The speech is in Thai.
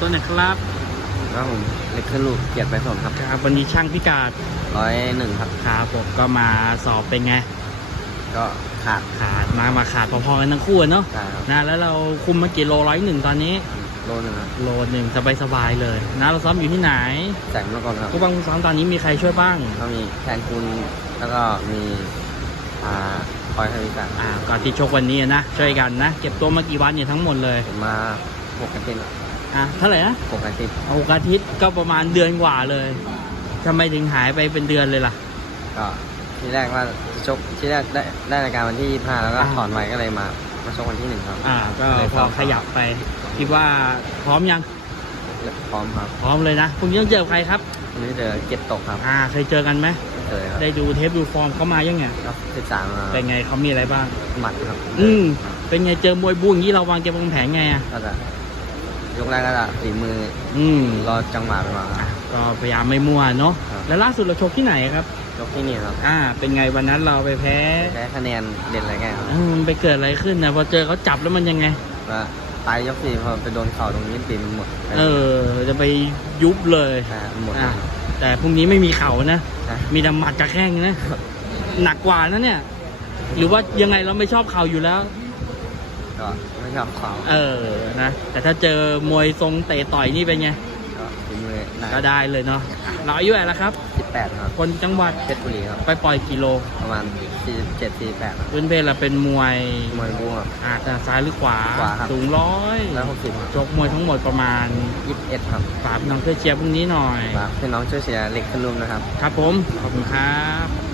ตัวไหนครับครับผมเล็กขึ้นลูกเกียรติไปสนครับครับวันนี้ช่างพิกัดร้อยหนึ่งครับครับผมก็มาสอบเป็นไง ก็ขาดขาดมามาขาดพอๆกันทั้งคู่อะเนาะขาดครับนะแล้วเราคุมมากี่โลร้อยหนึ่งตอนนี้ โลหนึ่งครับโลหนึ่งสบายสบายๆเลยนะเราซ้อมอยู่ที่ไหนแสงมาก่อนครับผู้บังคับซ้อมตอนนี้มีใครช่วยบ้างก็มีแทนคุณแล้วก็มีอ่าคอยให้วิจารณ์อ่าก่อนที่ชกวันนี้นะช่วยกันนะเก็บตัวมากี่วันเนี่ยทั้งหมดเลย ผมมาหกอาทิตย์ อะเท่าไหร่นะหกอาทิตย์หกอาทิตย์ก็ประมาณเดือนกว่าเลยทำไมถึงหายไปเป็นเดือนเลยล่ะ ก็ที่แรกว่าจะชกที่แรกได้ได้รายการวันที่25แล้วก็อ่าถอนไว้ก็เลยมามาชกวันที่หนึ่งครับอ่า ก็เลยพซ้อมขยับไป คิดว่าพร้อมยัง พร้อมครับ พร้อมเลยนะพรุ่งนี้ต้องเจอใครครับวันนี้เจอเก็บตกครับ อ่า เคยเจอกันไหมเจอครับ ได้ดูเทปดูฟอร์มเขามายังไงก็สิบสามมาเป็นไงเขามีอะไรบ้าง หมัดครับ อืม เป็นไงเจอมวยบูอย่างนี้เราวางเกมวางแผนไงอะก็จะ ยกแรกก็จะฝีมืออืมรอจังหวะไปมาครับ ก็พยายามไม่มั่วเนาะครับ แล้วล่าสุดเราชกที่ไหนครับ ยกที่นี่ครับอ่า เป็นไงวันนั้นเราไปแพ้แพ้คะแนนเด่นอะไรแกครับอืมไปเกิดอะไรขึ้นนะพอเจอเขาจับแล้วมันยังไง ว่าปลายยกสี่พอไปโดนเข่าตรงนี้ตีมันหมดเออ จะไปยุบเลย ใช่หมดอะ แต่พรุ่งนี้ไม่มีเข่านะ ใช่มีแต่หมัดกับแข้งนะ หนักกว่านะเนี่ย หรือว่ายังไงเราไม่ชอบเข่าอยู่แล้ว ก็ไม่ชอบเข่าเออนะ แต่ถ้าเจอมวยทรงเตะต่อยนี่เป็นไง ก็ฝีมือหนักก็ได้เลยเนาะอะเราอายุอะไรแล้วครับ สิบแปดครับคนจังหวัดเพชรบุรีครับ ไปปล่อยกิโล ประมาณสี่เจ็ดสี่แปดครับพื้นเพเราเป็นมวยมวยบู๊ครับ อาจจะซ้ายหรือขวา ขวาครับ สูงร้อยร้อยหกสิบครับชกมวยทั้งหมดประมาณยี่สิบเอ็ดครับฝากน้องเพื่อเชียร์พรุ่งนี้หน่อย ฝากพี่น้องช่วยเชียร์เล็กขึ้นรุ่มนะครับ ครับผม ขอบคุณครับ